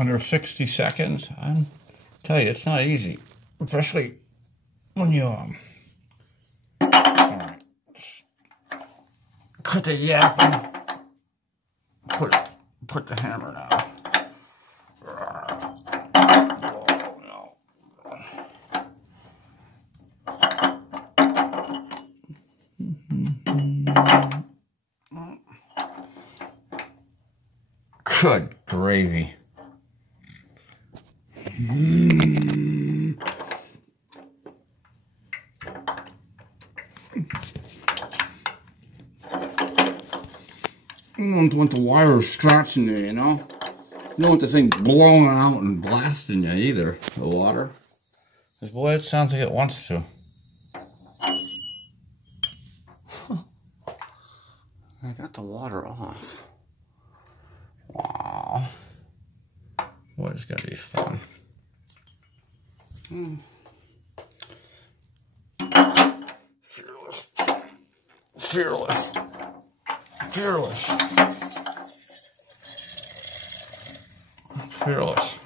under 60 seconds. I tell you, it's not easy, especially when you cut the yap and put the hammer down. Good gravy. You don't want the wire scratching you, you know? You don't want the thing blowing out and blasting you either, the water. Because boy, it sounds like it wants to. I got the water off. Wow. Boy, it's gonna be fun. Fearless. Fearless. Fearless. Fearless.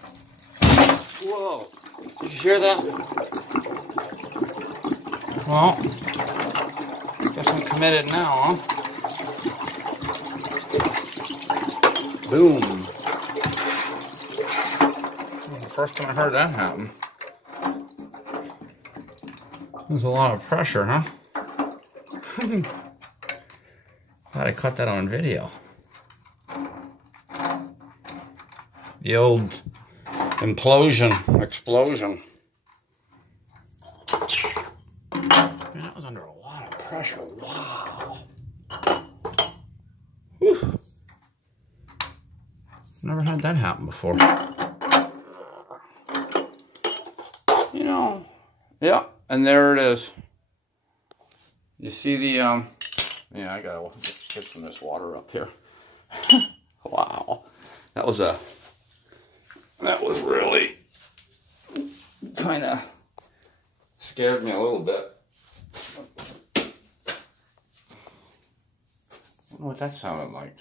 Whoa. Did you hear that? Well, guess I'm committed now, huh? Boom. The first time I heard that happen. There's a lot of pressure, huh? Glad I caught that on video. The old explosion. Man, that was under a lot of pressure. Wow. Whew. Never had that happen before. You know, yeah, and there it is. You see the, yeah, I gotta get some of this water up here. Wow. That was really kind of scared me a little bit. I don't know what that sounded like.